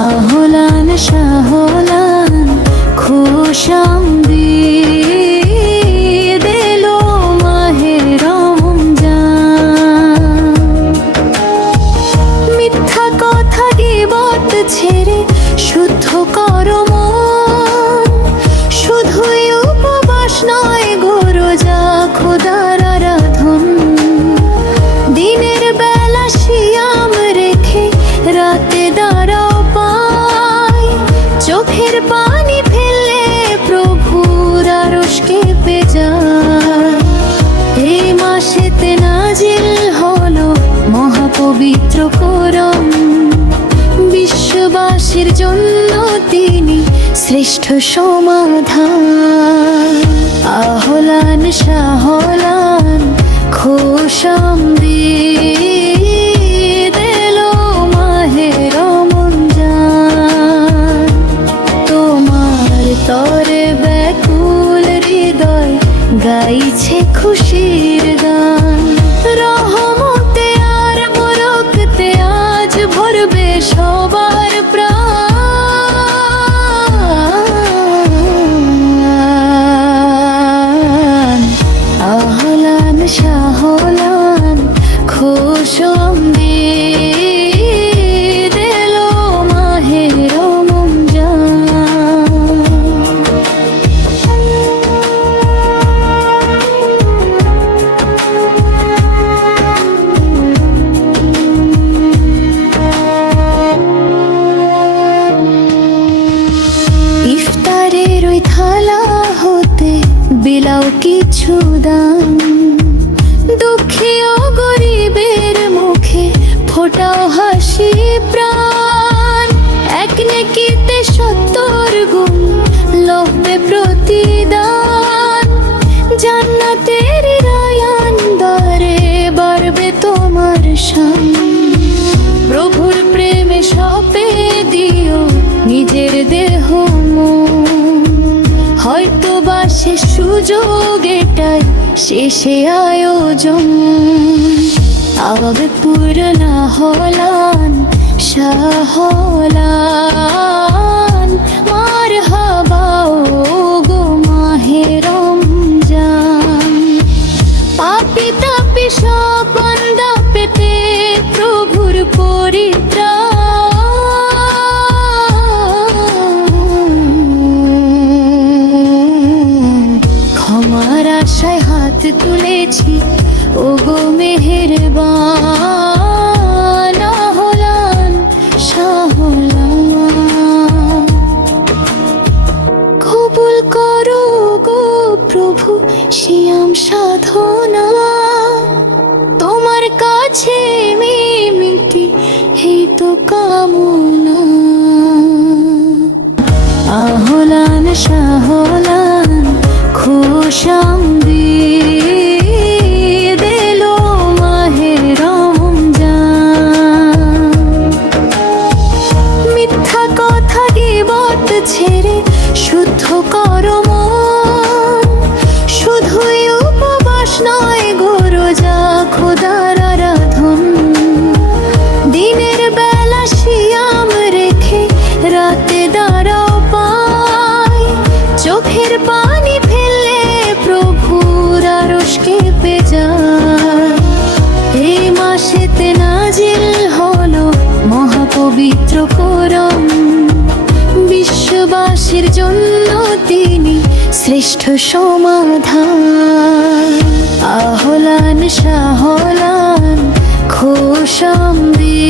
আহলান শাহলান খুশামদি দিলো মাহে রমজান। মিথ্যা কথা গীবত ছেড়ে শুদ্ধ করো মন, শুধুই উপবাস নয় গো রোজা খোদার আরাধন। দিনের বেলা সিয়াম রেখে রাতে দাঁড়াও পায়, চোখের পানি ফেললে প্রভুর আরশ কেঁপে যায়। এই মাসেতে নাজিল হলো মহাপবিত্র কোরআন, বিশ্ববাসীর জন্য তিনি শ্রেষ্ঠ সমাধান। আহলান শাহলান খুশামদি দিলো মাহে রমজান। তোমার তরে ব্যাকুল হৃদয় গাইছে খুশির গান, রহমতে আর বরকতে আজ ভরবে সবার প্রাণ। আহলান শাহলান খুশামদি দিলো মাহে রমজান। ইফতারের ওই থালা হতে বিলাও কিছু দান, দুঃখী ও গরিবের মুখে ফোটাও হাসি প্রাণ। এক নেকিতে 70 গুণ লভবে প্রতিদান, জান্নাতের রায়ান দ্বারে বাড়বে তোমার শান। প্রভুর প্রেমে সপে দিও নিজের দেহ মন, হয়তো বা শেষ সুযোগ এটাই, শেষে আয়োজন। আবে পুরনা হলান শাহলান মারহাবা ও গো মাহে রমজান। পাপি তাপি সব বান্দা পেতে প্রভুর পরিত্রাণ। ক্ষমার আশায় হাত তুলেছি ও গো মেহেরবান। আহলান শাহলান কবুল করো গো প্রভু সিয়াম সাধনা, তোমার কাছে মিনতি এই তো কামনা। আহলান শাহলান খুশামদি দিলো মাহে রমজান। মিথ্যা কথা গীবত ছেড়ে শুদ্ধ করো মন, শুধুই উপবাস নয় গো রোজা খোদার আরাধন। দিনের বেলা সিয়াম রেখে রাতে দাঁড়াও পায়, চোখের পানি ফেললে প্রভুর আরশ কেঁপে যায়। এই মাসেতে নাজিল হলো মহাপবিত্র কোরআন, বিশ্ববাসীর জন্য তিনি শ্রেষ্ঠ সমাধান। আহলান শাহলান খুশামদি